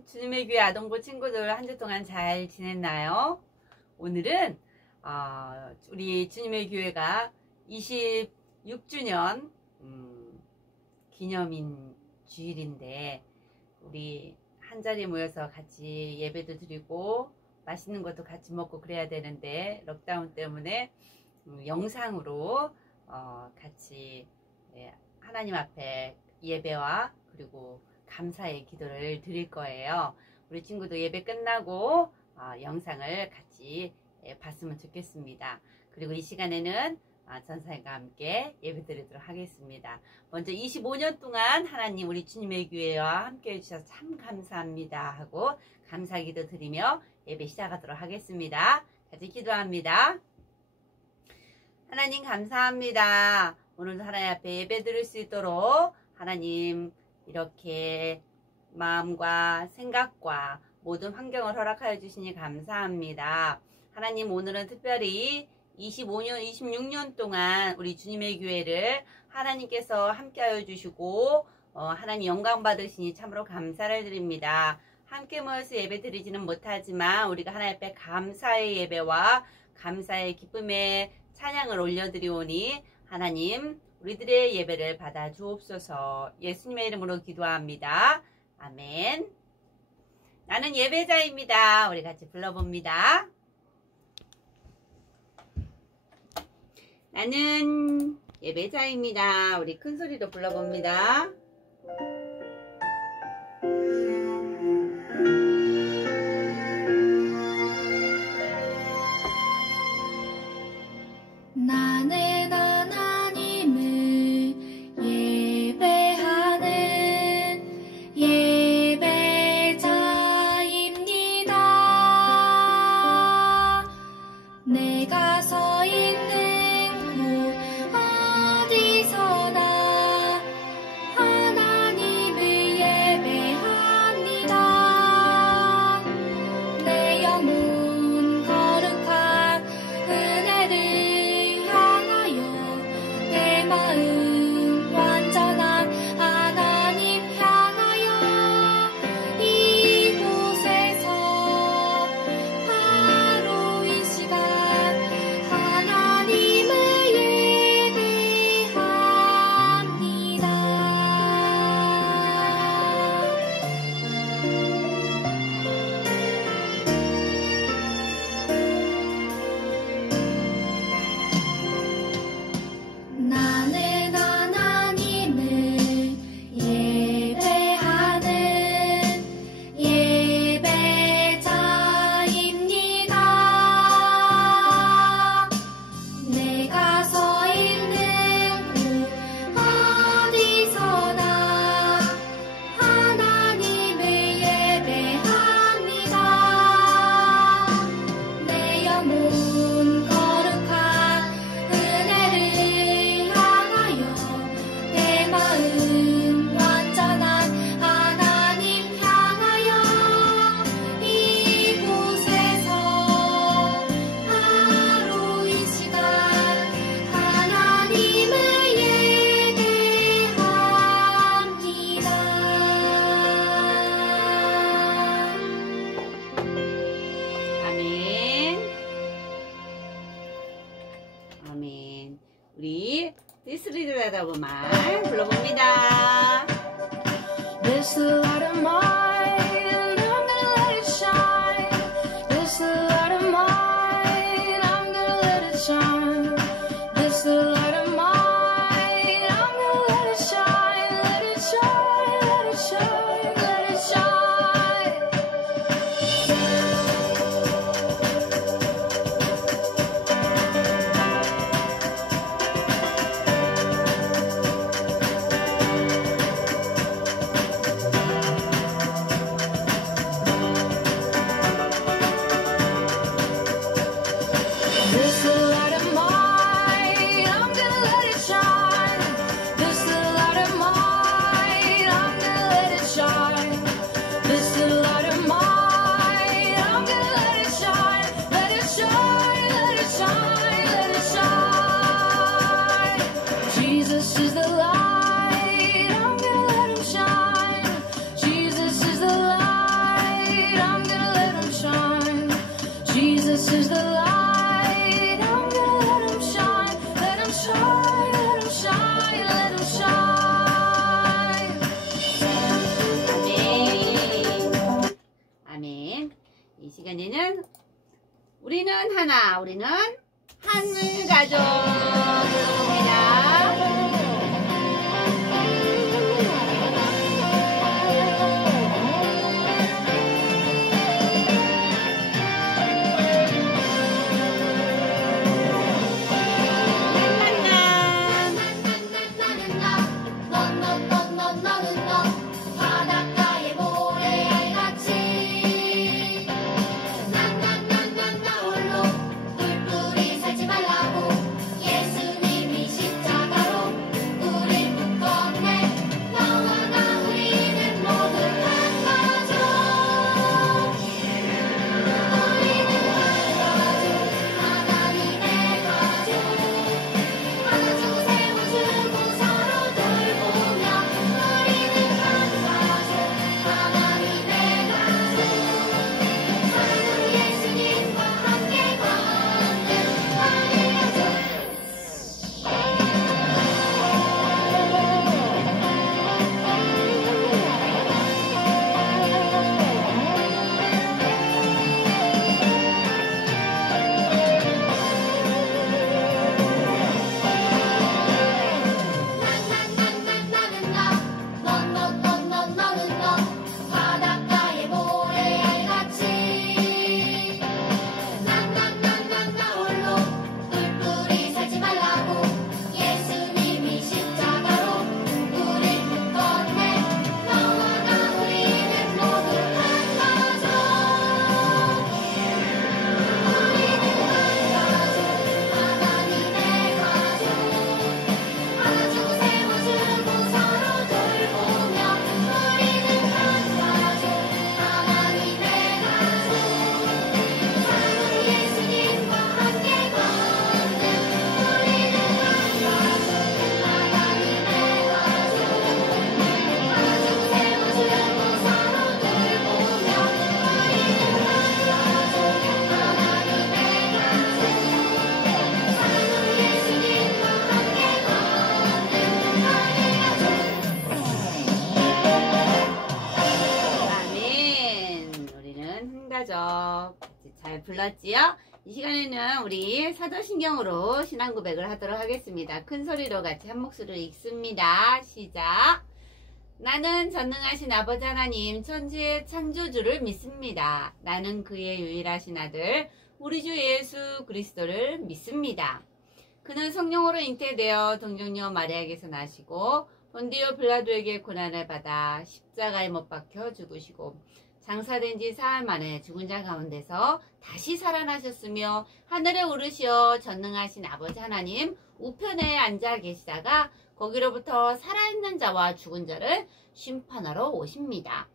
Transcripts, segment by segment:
안녕. 주님의 교회 아동부 친구들 한 주 동안 잘 지냈나요? 오늘은 우리 주님의 교회가 26주년 기념인 주일인데 우리 한자리에 모여서 같이 예배도 드리고 맛있는 것도 같이 먹고 그래야 되는데 록다운 때문에 영상으로 같이 하나님 앞에 예배와 그리고 감사의 기도를 드릴 거예요. 우리 친구도 예배 끝나고 영상을 같이 봤으면 좋겠습니다. 그리고 이 시간에는 전사님과 함께 예배 드리도록 하겠습니다. 먼저 25년 동안 하나님 우리 주님의 교회와 함께 해주셔서 참 감사합니다 하고 감사기도 드리며 예배 시작하도록 하겠습니다. 같이 기도합니다. 하나님 감사합니다. 오늘도 하나님 앞에 예배 드릴 수 있도록 하나님 이렇게 마음과 생각과 모든 환경을 허락하여 주시니 감사합니다. 하나님 오늘은 특별히 25년, 26년 동안 우리 주님의 교회를 하나님께서 함께하여 주시고 하나님 영광 받으시니 참으로 감사를 드립니다. 함께 모여서 예배 드리지는 못하지만 우리가 하나님 앞에 감사의 예배와 감사의 기쁨의 찬양을 올려드리오니 하나님 우리들의 예배를 받아 주옵소서. 예수님의 이름으로 기도합니다. 아멘. 나는 예배자입니다. 우리 같이 불러봅니다. 나는 예배자입니다. 우리 큰 소리로 불러봅니다. 나는 하나님을 예배하는 예배자입니다. 내가 서 있는 곳 어디서나 하나님을 예배합니다. 내 영혼 거룩한 은혜를 향하여 내 마음 완전한 하나님 향하여 이곳에서 바로 이 시간 하나님을 예배합니다. 나는 하나님을 예배하는 예배자입니다. 내가 서 있는 곳 어디서나 하나님을 예배합니다. 내 영혼 거룩한 은혜를 향하여 내 마음 완전한 하나님 향하여 이곳에서 바로 이 시간 하나님을 예배합니다. 아멘. 아멘. 우리 디스리드라다고만 불러봅니다. This light of mine, I'm gonna let it shine. This light of mine, I'm gonna let it shine. This light of mine, I'm gonna let it shine. Let it shine, let it shine, let it shine. This light of mine, I'm gonna let it shine. This light of mine, I'm gonna let it shine. 내년에는 우리는 하나, 우리는 하늘 가족입니다. 잘 불렀지요? 이 시간에는 우리 사도신경으로 신앙 고백을 하도록 하겠습니다. 큰 소리로 같이 한 목소리로 읽습니다. 시작! 나는 전능하신 아버지 하나님 천지의 창조주를 믿습니다. 나는 그의 유일하신 아들 우리 주 예수 그리스도를 믿습니다. 그는 성령으로 잉태되어 동정녀 마리아에게서 나시고 본디오 빌라도에게 고난을 받아 십자가에 못 박혀 죽으시고 장사된 지 사흘 만에 죽은 자 가운데서 다시 살아나셨으며 하늘에 오르시어 전능하신 아버지 하나님 우편에 앉아 계시다가 거기로부터 살아있는 자와 죽은 자를 심판하러 오십니다.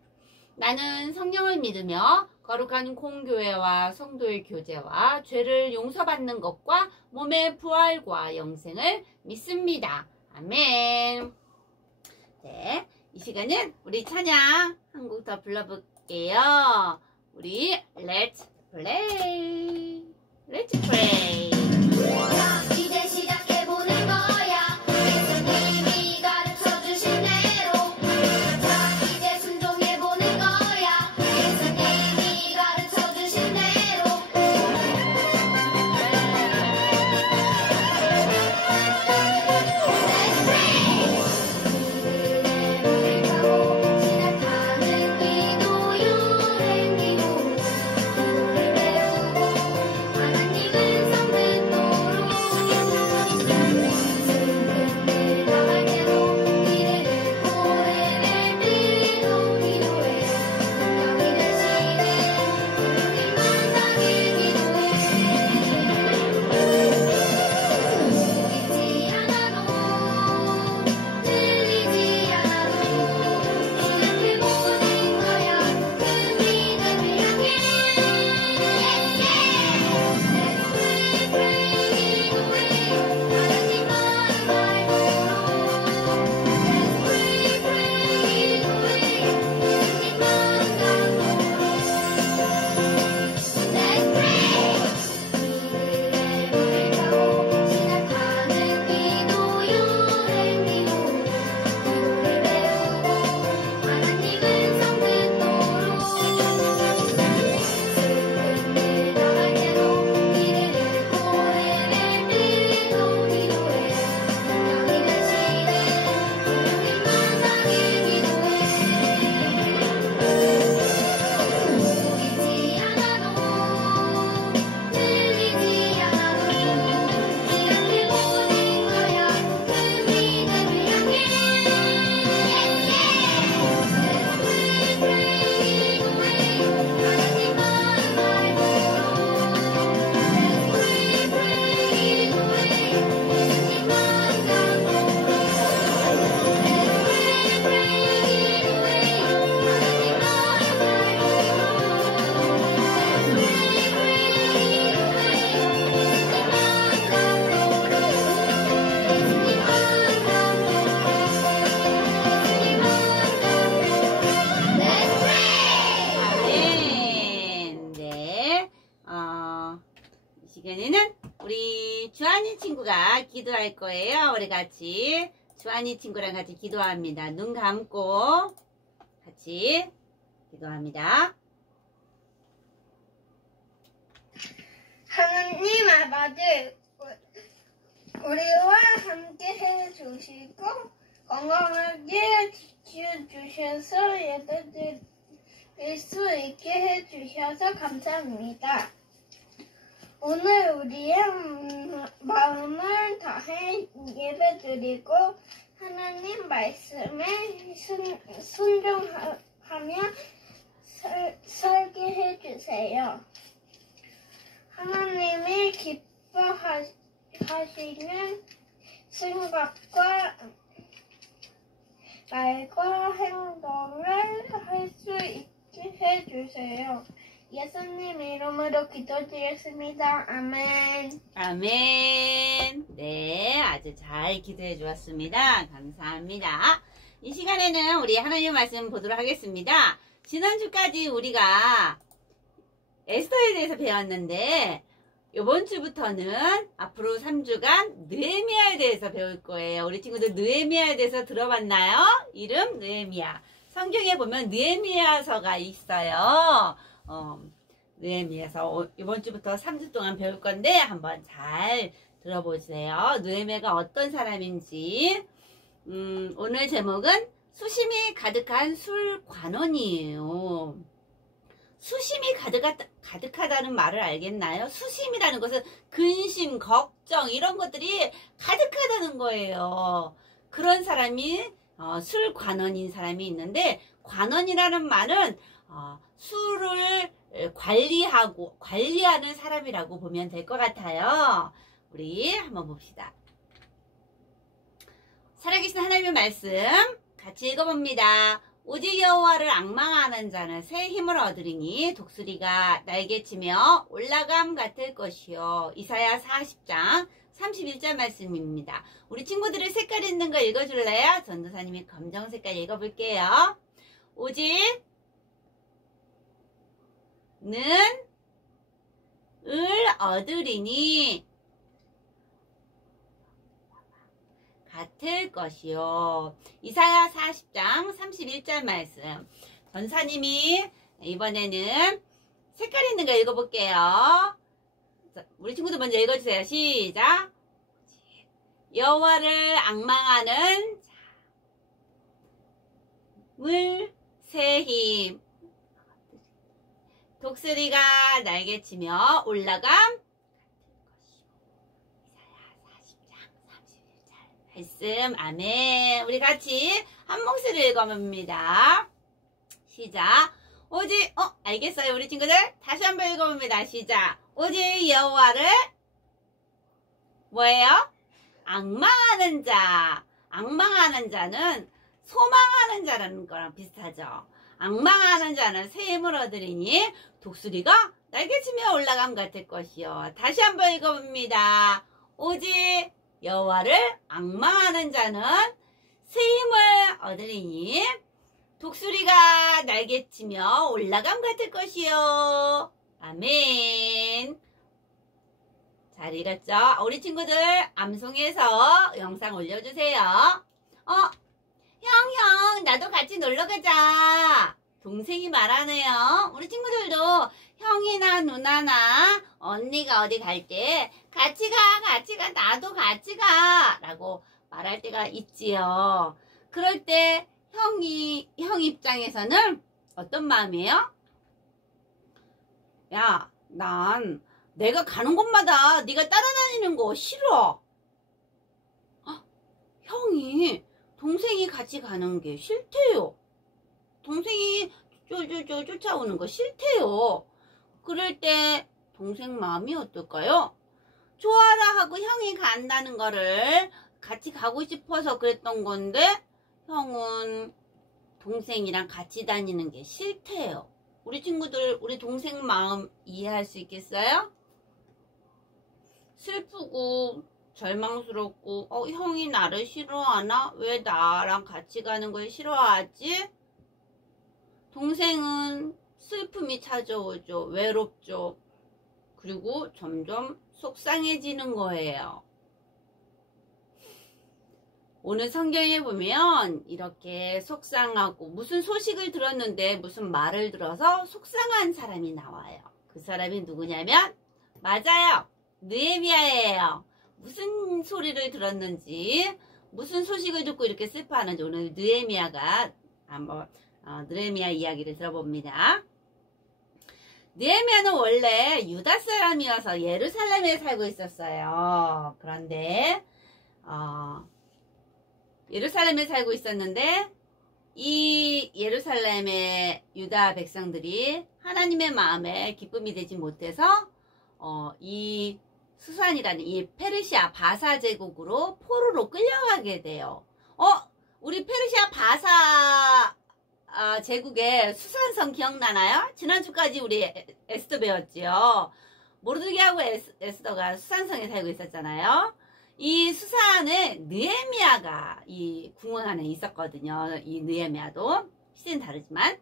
나는 성령을 믿으며 거룩한 공교회와 성도의 교제와 죄를 용서받는 것과 몸의 부활과 영생을 믿습니다. 아멘. 네, 이 시간은 우리 찬양 한 곡 더 불러볼게요. 우리 Let's play. Let's pray. 이제 시작해보는 거야. 예수님이 가르쳐주신 대로. 자, 이제 순종해보는 거야. 예수님이 가르쳐주신 대로. Let's pray. 시작하고 시작하는 기도 유행 기도. 기도를 배우고 하나님은 성든 주한이 친구가 기도할 거예요. 우리 같이 주한이 친구랑 같이 기도합니다. 눈 감고 같이 기도합니다. 하나님 아버지, 우리와 함께 해주시고 건강하게 지켜주셔서 예배드릴 수 있게 해주셔서 감사합니다. 오늘 우리의 마음을 다해 예배드리고 하나님 말씀에 순종하며 살게 해주세요. 하나님이 기뻐하시는 생각과 말과 행동을 할 수 있게 해주세요. 예수님 이름으로 기도드렸습니다. 아멘. 아멘. 네, 아주 잘 기도해 주었습니다. 감사합니다. 이 시간에는 우리 하나님 말씀 보도록 하겠습니다. 지난주까지 우리가 에스더에 대해서 배웠는데 이번 주부터는 앞으로 3주간 느헤미야에 대해서 배울 거예요. 우리 친구들 느헤미야에 대해서 들어봤나요? 이름 느헤미야. 성경에 보면 느헤미야서가 있어요. 느헤미야서 이번 주부터 3주 동안 배울 건데 한번 잘 들어보세요. 느헤미야가 어떤 사람인지. 오늘 제목은 수심이 가득한 술관원이에요. 수심이 가득하다는 말을 알겠나요? 수심이라는 것은 근심, 걱정 이런 것들이 가득하다는 거예요. 그런 사람이 술관원인 사람이 있는데 관원이라는 말은 술을 관리하는 사람이라고 보면 될 것 같아요. 우리 한번 봅시다. 살아계신 하나님의 말씀 같이 읽어봅니다. 오직 여호와를 앙망하는 자는 새 힘을 얻으리니 독수리가 날개치며 올라감 같을 것이요. 이사야 40장 31절 말씀입니다. 우리 친구들이 색깔 있는 거 읽어줄래요? 전도사님이 검정 색깔 읽어볼게요. 오직 는 을 얻으리니 같을 것이요. 이사야 40장 31절 말씀. 전사님이 이번에는 색깔 있는 거 읽어볼게요. 우리 친구들 먼저 읽어주세요. 시작. 여호와를 앙망하는 새 힘. 독수리가 날개치며 올라감. 말씀 아멘. 우리 같이 한 목소리를 읽어봅니다. 시작. 오직 알겠어요 우리 친구들? 다시 한번 읽어봅니다. 시작. 오직 여호와를 뭐예요? 앙망하는 자. 앙망하는 자는 소망하는 자라는 거랑 비슷하죠. 앙망하는 자는 새 힘을 얻으리니 독수리가 날개치며 올라감 같을 것이요. 다시 한번 읽어봅니다. 오직 여호와를 앙망하는 자는 새 힘을 얻으리니 독수리가 날개치며 올라감 같을 것이요. 아멘. 잘 읽었죠? 우리 친구들 암송해서 영상 올려주세요. 형 나도 같이 놀러가자. 동생이 말하네요. 우리 친구들도 형이나 누나나 언니가 어디 갈 때 같이 가 나도 같이 가 라고 말할 때가 있지요. 그럴 때 형 입장에서는 어떤 마음이에요? 야, 난 내가 가는 곳마다 네가 따라다니는 거 싫어. 형이 동생이 같이 가는 게 싫대요. 동생이 쫓아오는 거 싫대요. 그럴 때 동생 마음이 어떨까요? 좋아라 하고 형이 간다는 거를 같이 가고 싶어서 그랬던 건데 형은 동생이랑 같이 다니는 게 싫대요. 우리 친구들 우리 동생 마음 이해할 수 있겠어요? 슬프고 절망스럽고 형이 나를 싫어하나? 왜 나랑 같이 가는 걸 싫어하지? 동생은 슬픔이 찾아오죠. 외롭죠. 그리고 점점 속상해지는 거예요. 오늘 성경에 보면 이렇게 속상하고 무슨 소식을 들었는데 무슨 말을 들어서 속상한 사람이 나와요. 그 사람이 누구냐면 맞아요. 느헤미야예요. 무슨 소리를 들었는지 무슨 소식을 듣고 이렇게 슬퍼하는지 오늘 느헤미야가 한번 느헤미야 이야기를 들어봅니다. 느헤미야는 원래 유다 사람이어서 예루살렘에 살고 있었어요. 그런데 예루살렘에 살고 있었는데 이 예루살렘의 유다 백성들이 하나님의 마음에 기쁨이 되지 못해서 이 수산이라는 이 페르시아 바사 제국으로 포로로 끌려가게 돼요. 우리 페르시아 바사 제국의 수산성 기억나나요? 지난주까지 우리 에스더 배웠지요. 모르드게하고 에스더가 수산성에 살고 있었잖아요. 이 수산에 느헤미야가 이 궁원 안에 있었거든요. 이 느헤미야도 시대는 다르지만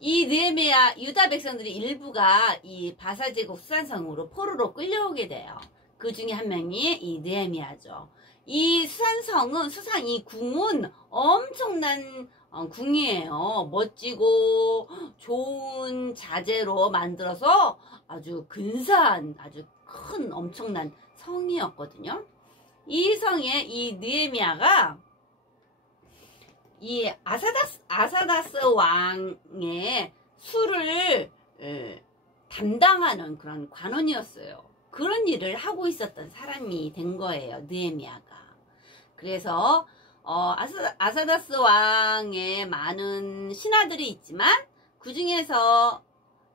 이 느헤미야 유다 백성들이 일부가 이 바사 제국 수산성으로 포로로 끌려오게 돼요. 그 중에 한 명이 이 느헤미야죠. 이 수산성은 이 궁은 엄청난 궁이에요. 멋지고 좋은 자재로 만들어서 아주 근사한 아주 큰 엄청난 성이었거든요. 이 성에 이 느헤미야가 이 아사다스 왕의 수를 담당하는 그런 관원이었어요. 그런 일을 하고 있었던 사람이 된 거예요. 느헤미야가. 그래서 아사다스 왕의 많은 신하들이 있지만 그 중에서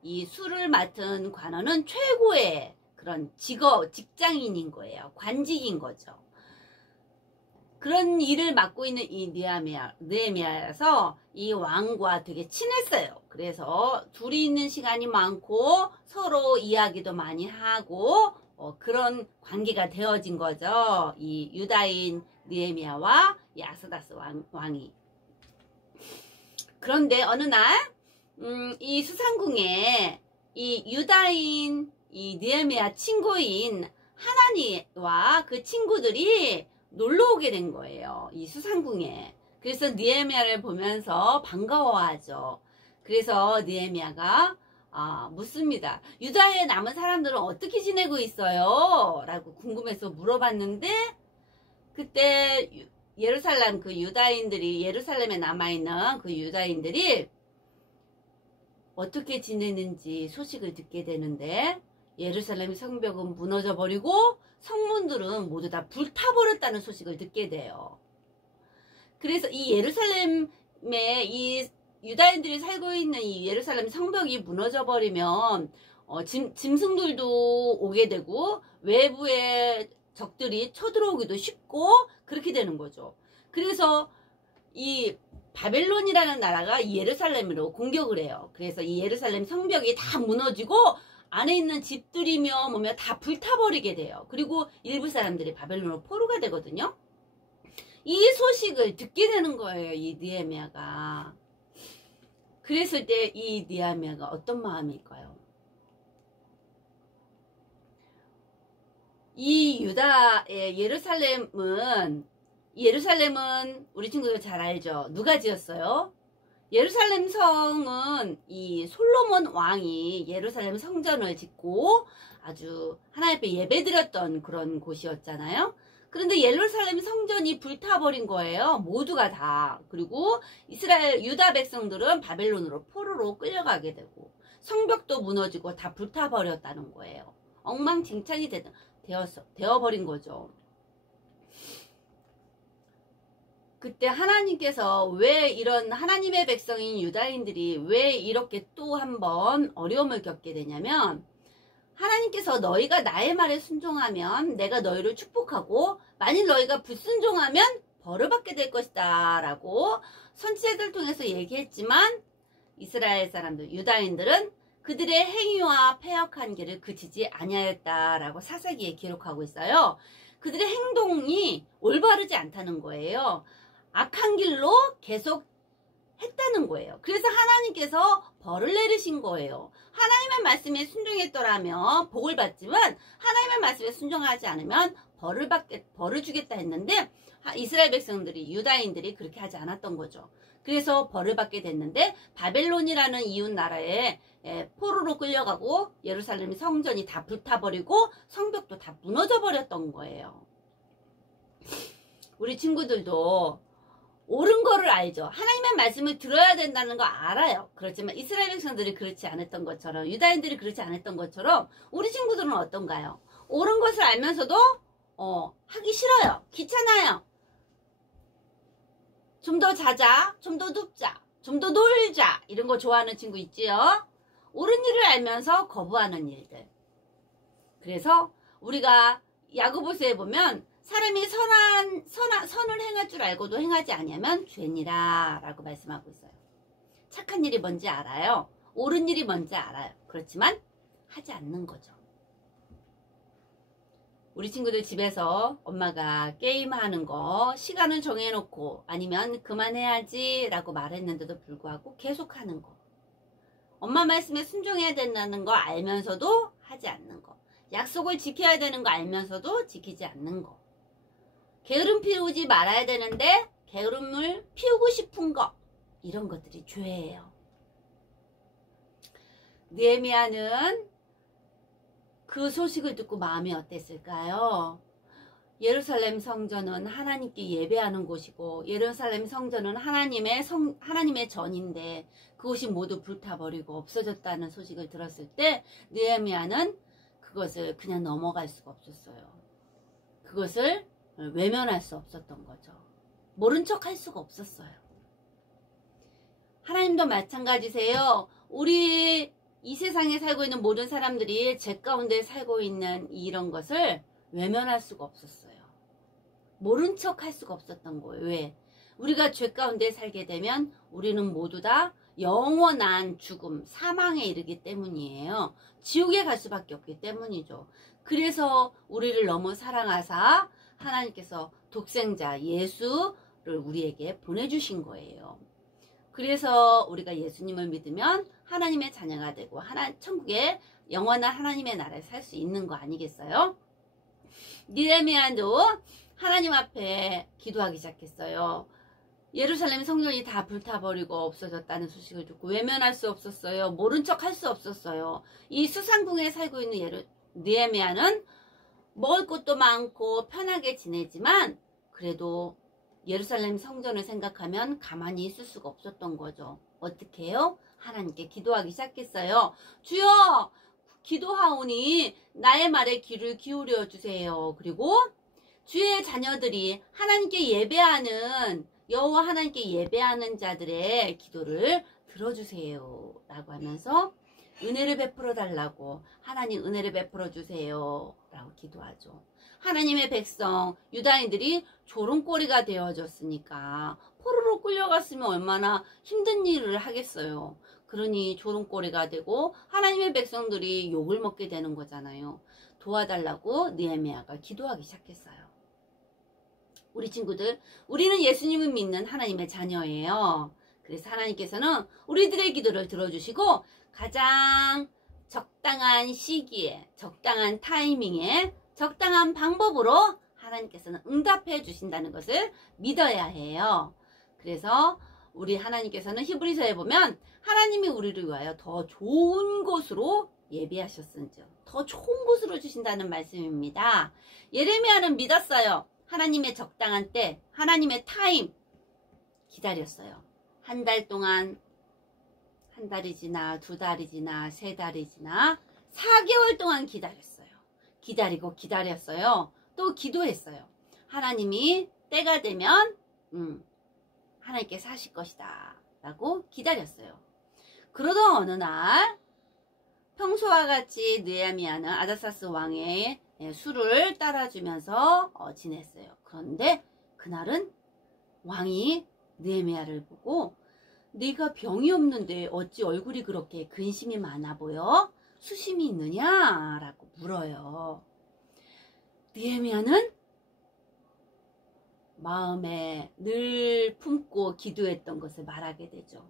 이 수를 맡은 관원은 최고의 그런 직장인인 거예요. 관직인 거죠. 그런 일을 맡고 있는 이 느헤미야라서 이 왕과 되게 친했어요. 그래서 둘이 있는 시간이 많고 서로 이야기도 많이 하고 그런 관계가 되어진 거죠. 이 유다인 느헤미야와 이 아사다스 왕이. 그런데 어느 날 이 수산궁에 이 유다인 이 느헤미야 친구인 하나니와 그 친구들이 놀러 오게 된 거예요. 이 수산궁에. 그래서 느헤미야를 보면서 반가워하죠. 그래서 느헤미야가 묻습니다. 유다에 남은 사람들은 어떻게 지내고 있어요? 라고 궁금해서 물어봤는데 그때 예루살렘 그 유다인들이 예루살렘에 남아있는 그 유다인들이 어떻게 지내는지 소식을 듣게 되는데 예루살렘 성벽은 무너져 버리고 성문들은 모두 다 불타버렸다는 소식을 듣게 돼요. 그래서 이 예루살렘에 이 유다인들이 살고 있는 이 예루살렘 성벽이 무너져 버리면 짐승들도 오게 되고 외부의 적들이 쳐들어오기도 쉽고 그렇게 되는 거죠. 그래서 이 바벨론이라는 나라가 예루살렘으로 공격을 해요. 그래서 이 예루살렘 성벽이 다 무너지고 안에 있는 집들이며 뭐며 다 불타버리게 돼요. 그리고 일부 사람들이 바벨론으로 포로가 되거든요. 이 소식을 듣게 되는 거예요. 이 느헤미야가. 그랬을 때 이 느헤미야가 어떤 마음일까요? 이 유다의 예루살렘은 우리 친구들 잘 알죠. 누가 지었어요? 예루살렘 성은 이 솔로몬 왕이 예루살렘 성전을 짓고 아주 하나님 앞에 예배드렸던 그런 곳이었잖아요. 그런데 예루살렘 성전이 불타버린 거예요. 모두가 다. 그리고 이스라엘 유다 백성들은 바벨론으로 포로로 끌려가게 되고 성벽도 무너지고 다 불타버렸다는 거예요. 엉망진창이 되어버린 거죠. 그때 하나님께서 왜 이런 하나님의 백성인 유다인들이 왜 이렇게 또 한 번 어려움을 겪게 되냐면 하나님께서 너희가 나의 말에 순종하면 내가 너희를 축복하고 만일 너희가 불순종하면 벌을 받게 될 것이다 라고 선지자들 통해서 얘기했지만 이스라엘 사람들 유다인들은 그들의 행위와 패역한 길을 그치지 아니하였다라고 사사기에 기록하고 있어요. 그들의 행동이 올바르지 않다는 거예요. 악한 길로 계속 했다는 거예요. 그래서 하나님께서 벌을 내리신 거예요. 하나님의 말씀에 순종했더라면 복을 받지만 하나님의 말씀에 순종하지 않으면 벌을 주겠다 했는데 이스라엘 백성들이, 유다인들이 그렇게 하지 않았던 거죠. 그래서 벌을 받게 됐는데 바벨론이라는 이웃 나라에 포로로 끌려가고 예루살렘 성전이 다 불타버리고 성벽도 다 무너져 버렸던 거예요. 우리 친구들도 옳은 거를 알죠. 하나님의 말씀을 들어야 된다는 거 알아요. 그렇지만 이스라엘 백성들이 그렇지 않았던 것처럼, 유다인들이 그렇지 않았던 것처럼 우리 친구들은 어떤가요? 옳은 것을 알면서도 하기 싫어요. 귀찮아요. 좀 더 자자, 좀 더 눕자, 좀 더 놀자, 이런 거 좋아하는 친구 있지요? 옳은 일을 알면서 거부하는 일들. 그래서 우리가 야고보서에 보면 사람이 선을 행할 줄 알고도 행하지 아니하면 죄니라 라고 말씀하고 있어요. 착한 일이 뭔지 알아요. 옳은 일이 뭔지 알아요. 그렇지만 하지 않는 거죠. 우리 친구들 집에서 엄마가 게임하는 거 시간을 정해놓고 아니면 그만해야지 라고 말했는데도 불구하고 계속하는 거. 엄마 말씀에 순종해야 된다는 거 알면서도 하지 않는 거. 약속을 지켜야 되는 거 알면서도 지키지 않는 거. 게으름 피우지 말아야 되는데 게으름을 피우고 싶은 거. 이런 것들이 죄예요. 느헤미야는 그 소식을 듣고 마음이 어땠을까요? 예루살렘 성전은 하나님께 예배하는 곳이고 예루살렘 성전은 하나님의 전인데 그곳이 모두 불타버리고 없어졌다는 소식을 들었을 때 느헤미야는 그것을 그냥 넘어갈 수가 없었어요. 그것을 외면할 수 없었던 거죠. 모른 척 할 수가 없었어요. 하나님도 마찬가지세요. 우리 이 세상에 살고 있는 모든 사람들이 죄 가운데 살고 있는 이런 것을 외면할 수가 없었어요. 모른 척 할 수가 없었던 거예요. 왜? 우리가 죄 가운데 살게 되면 우리는 모두 다 영원한 죽음, 사망에 이르기 때문이에요. 지옥에 갈 수밖에 없기 때문이죠. 그래서 우리를 너무 사랑하사 하나님께서 독생자 예수를 우리에게 보내주신 거예요. 그래서 우리가 예수님을 믿으면 하나님의 자녀가 되고 천국에 영원한 하나님의 나라에 살 수 있는 거 아니겠어요? 느헤미야도 하나님 앞에 기도하기 시작했어요. 예루살렘 성전이 다 불타버리고 없어졌다는 소식을 듣고 외면할 수 없었어요. 모른 척 할 수 없었어요. 이 수상궁에 살고 있는 느헤미야는 먹을 것도 많고 편하게 지내지만 그래도 예루살렘 성전을 생각하면 가만히 있을 수가 없었던 거죠. 어떻게 해요? 하나님께 기도하기 시작했어요. 주여, 기도하오니 나의 말에 귀를 기울여 주세요. 그리고 주의 자녀들이 하나님께 예배하는 여호와 하나님께 예배하는 자들의 기도를 들어주세요 라고 하면서 은혜를 베풀어 달라고, 하나님 은혜를 베풀어 주세요 라고 기도하죠. 하나님의 백성 유다인들이 조롱거리가 되어졌으니까 포로로 끌려갔으면 얼마나 힘든 일을 하겠어요. 그러니 조롱거리가 되고 하나님의 백성들이 욕을 먹게 되는 거잖아요. 도와달라고 느헤미야가 기도하기 시작했어요. 우리 친구들, 우리는 예수님을 믿는 하나님의 자녀예요. 그래서 하나님께서는 우리들의 기도를 들어주시고 가장 적당한 시기에, 적당한 타이밍에, 적당한 방법으로 하나님께서는 응답해 주신다는 것을 믿어야 해요. 그래서 우리 하나님께서는 히브리서에 보면 하나님이 우리를 위하여 더 좋은 곳으로 예비하셨은지요. 더 좋은 곳으로 주신다는 말씀입니다. 예레미야는 믿었어요. 하나님의 적당한 때, 하나님의 타임 기다렸어요. 한 달 동안, 한 달이 지나, 2달이 지나, 3달이 지나 4개월 동안 기다렸어요. 기다리고 기다렸어요. 또 기도했어요. 하나님이 때가 되면 하나님께서 하실 것이다 라고 기다렸어요. 그러던 어느 날 평소와 같이 느헤미야는 아닥사스 왕의 술을 따라주면서 지냈어요. 그런데 그날은 왕이 느헤미야를 보고 네가 병이 없는데 어찌 얼굴이 그렇게 근심이 많아 보여? 수심이 있느냐? 라고 물어요. 느헤미야는 마음에 늘 품고 기도했던 것을 말하게 되죠.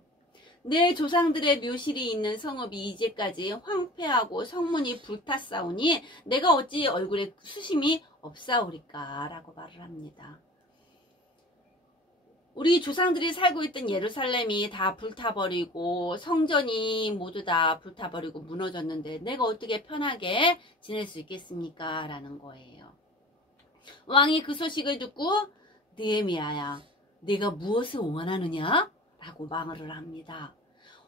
내 조상들의 묘실이 있는 성읍이 이제까지 황폐하고 성문이 불탔사오니 내가 어찌 얼굴에 수심이 없사오리까 라고 말을 합니다. 우리 조상들이 살고 있던 예루살렘이 다 불타버리고 성전이 모두 다 불타버리고 무너졌는데 내가 어떻게 편하게 지낼 수 있겠습니까? 라는 거예요. 왕이 그 소식을 듣고 느헤미야야, 네가 무엇을 원하느냐? 라고 말을 합니다.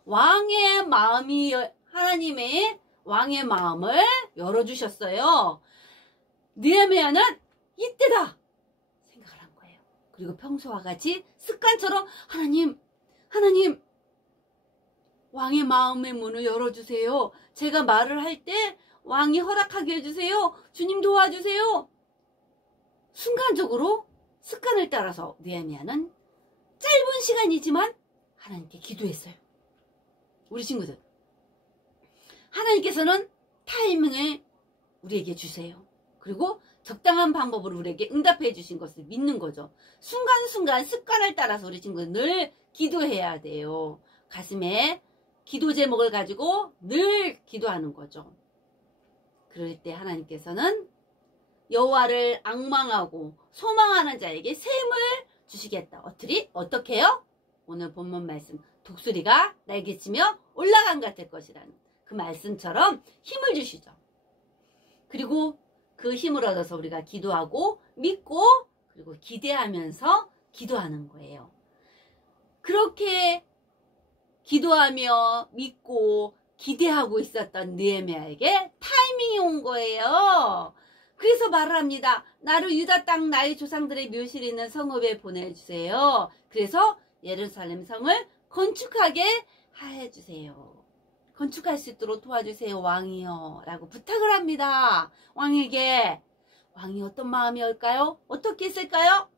왕의 마음이, 하나님의 왕의 마음을 열어주셨어요. 느헤미야는 이때다 생각을 한 거예요. 그리고 평소와 같이 습관처럼 하나님 왕의 마음의 문을 열어주세요. 제가 말을 할 때 왕이 허락하게 해주세요. 주님 도와주세요. 순간적으로 습관을 따라서 느헤미야는 짧은 시간이지만 하나님께 기도했어요. 우리 친구들, 하나님께서는 타이밍을 우리에게 주세요. 그리고 적당한 방법으로 우리에게 응답해 주신 것을 믿는 거죠. 순간순간 습관을 따라서 우리 친구들 늘 기도해야 돼요. 가슴에 기도 제목을 가지고 늘 기도하는 거죠. 그럴 때 하나님께서는 여호와를 앙망하고 소망하는 자에게 샘을 주시겠다. 어떻게요? 오늘 본문 말씀, 독수리가 날개치며 올라간 것 같을 것이라는 그 말씀처럼 힘을 주시죠. 그리고 그 힘을 얻어서 우리가 기도하고 믿고 그리고 기대하면서 기도하는 거예요. 그렇게 기도하며 믿고 기대하고 있었던 느헤미야에게 타이밍이 온 거예요. 그래서 말을 합니다. 나를 유다 땅 나의 조상들의 묘실에 있는 성읍에 보내주세요. 그래서 예루살렘 성을 건축하게 해주세요. 건축할 수 있도록 도와주세요, 왕이요. 라고 부탁을 합니다. 왕에게. 왕이 어떤 마음이올까요? 어떻게 했을까요?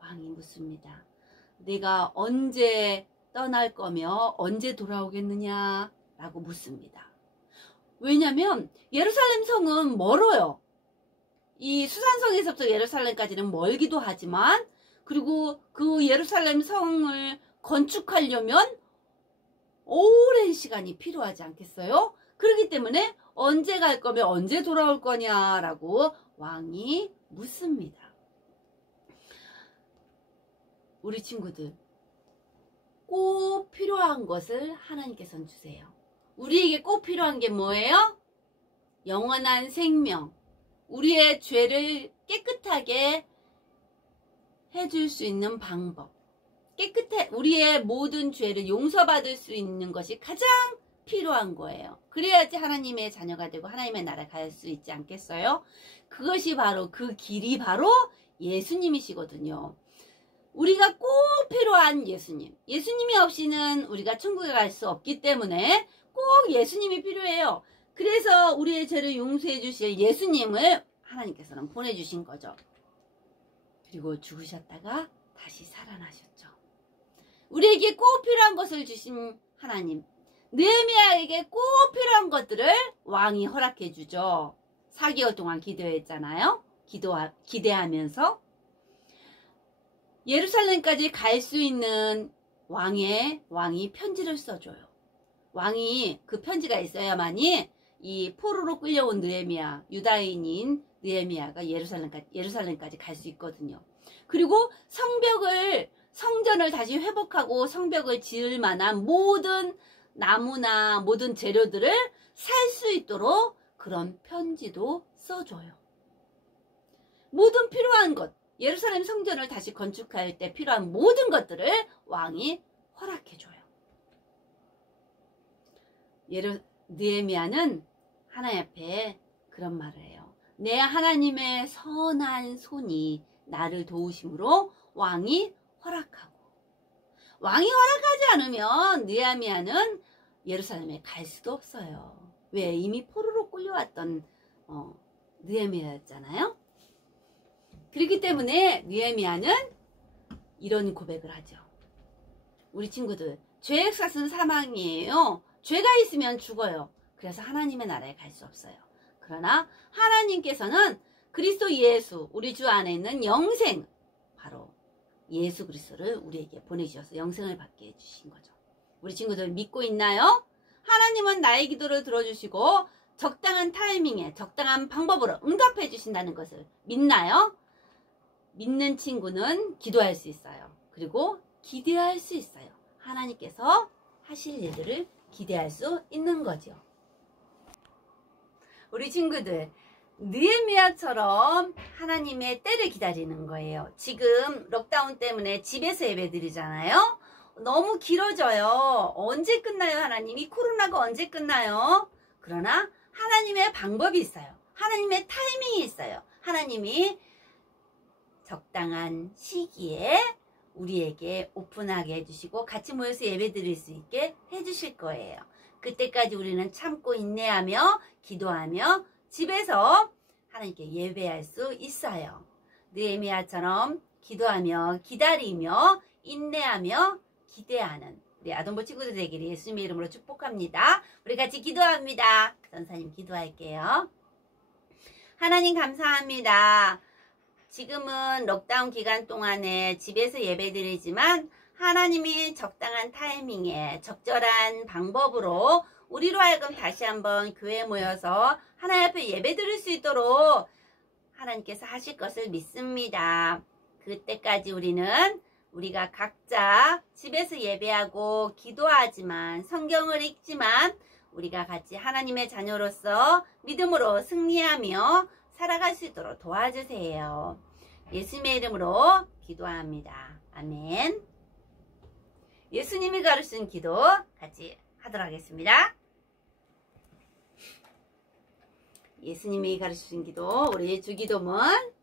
왕이 묻습니다. 네가 언제 떠날 거며 언제 돌아오겠느냐? 라고 묻습니다. 왜냐면 예루살렘 성은 멀어요. 이 수산성에서부터 예루살렘까지는 멀기도 하지만 그리고 그 예루살렘 성을 건축하려면 오랜 시간이 필요하지 않겠어요? 그렇기 때문에 언제 갈 거며 언제 돌아올 거냐라고 왕이 묻습니다. 우리 친구들, 꼭 필요한 것을 하나님께서는 주세요. 우리에게 꼭 필요한 게 뭐예요? 영원한 생명, 우리의 죄를 깨끗하게 해줄 수 있는 방법, 우리의 모든 죄를 용서받을 수 있는 것이 가장 필요한 거예요. 그래야지 하나님의 자녀가 되고 하나님의 나라에 갈 수 있지 않겠어요? 그것이 바로, 그 길이 바로 예수님이시거든요. 우리가 꼭 필요한 예수님. 예수님이 없이는 우리가 천국에 갈 수 없기 때문에 꼭 예수님이 필요해요. 그래서 우리의 죄를 용서해 주실 예수님을 하나님께서는 보내주신 거죠. 그리고 죽으셨다가 다시 살아나셨죠. 우리에게 꼭 필요한 것을 주신 하나님. 느헤미야에게 꼭 필요한 것들을 왕이 허락해 주죠. 4개월 동안 기도했잖아요. 기대하면서 예루살렘까지 갈 수 있는 왕이 편지를 써줘요. 왕이 그 편지가 있어야만이 이 포로로 끌려온 느헤미야, 유다인인 느헤미야가 예루살렘까지 갈 수 있거든요. 그리고 성전을 다시 회복하고 성벽을 지을 만한 모든 나무나 모든 재료들을 살 수 있도록 그런 편지도 써줘요. 모든 필요한 것, 예루살렘 성전을 다시 건축할 때 필요한 모든 것들을 왕이 허락해줘요. 느헤미야는 하나님 앞에 그런 말을 해요. 내 하나님의 선한 손이 나를 도우심으로 왕이 허락하고, 왕이 허락하지 않으면 느헤미야는 예루살렘에 갈 수도 없어요. 왜? 이미 포로로 끌려왔던 느헤미야였잖아요. 그렇기 때문에 느헤미야는 이런 고백을 하죠. 우리 친구들, 죄의 삭은 사망이에요. 죄가 있으면 죽어요. 그래서 하나님의 나라에 갈 수 없어요. 그러나 하나님께서는 그리스도 예수, 우리 주 안에 있는 영생, 예수 그리스도를 우리에게 보내주셔서 영생을 받게 해주신 거죠. 우리 친구들 믿고 있나요? 하나님은 나의 기도를 들어주시고 적당한 타이밍에 적당한 방법으로 응답해 주신다는 것을 믿나요? 믿는 친구는 기도할 수 있어요. 그리고 기대할 수 있어요. 하나님께서 하실 일들을 기대할 수 있는 거죠. 우리 친구들, 느헤미야처럼 하나님의 때를 기다리는 거예요. 지금 록다운 때문에 집에서 예배드리잖아요. 너무 길어져요. 언제 끝나요, 하나님? 이 코로나가 언제 끝나요? 그러나 하나님의 방법이 있어요. 하나님의 타이밍이 있어요. 하나님이 적당한 시기에 우리에게 오픈하게 해주시고 같이 모여서 예배 드릴 수 있게 해주실 거예요. 그때까지 우리는 참고 인내하며 기도하며 집에서 하나님께 예배할 수 있어요. 느헤미야처럼 기도하며 기다리며 인내하며 기대하는 우리 아동부 친구들 되기를 예수님의 이름으로 축복합니다. 우리 같이 기도합니다. 전사님 기도할게요. 하나님 감사합니다. 지금은 록다운 기간 동안에 집에서 예배드리지만 하나님이 적당한 타이밍에 적절한 방법으로 우리로 하여금 다시 한번 교회에 모여서 하나님 앞에 예배드릴 수 있도록 하나님께서 하실 것을 믿습니다. 그때까지 우리가 각자 집에서 예배하고 기도하지만 성경을 읽지만 우리가 같이 하나님의 자녀로서 믿음으로 승리하며 살아갈 수 있도록 도와주세요. 예수님의 이름으로 기도합니다. 아멘. 예수님이 가르친 기도 같이 하도록 하겠습니다. 예수님이 가르치신 기도, 우리 주기도문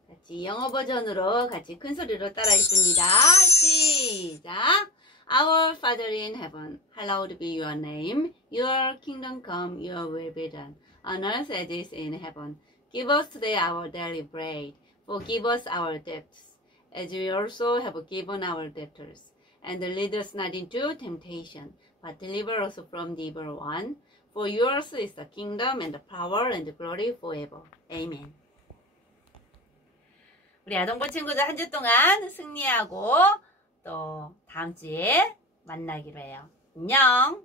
같이 영어 버전으로 같이 큰 소리로 따라 읽습니다. 시작! Our Father in heaven, hallowed be your name. Your kingdom come, your will be done, on earth as it is in heaven. Give us today our daily bread. Forgive us our debts, as we also have given our debtors. And lead us not into temptation, but deliver us from the evil one. For yours is the kingdom and the power and the glory forever. Amen. 우리 아동부 친구들 한 주 동안 승리하고 또 다음 주에 만나기로 해요. 안녕.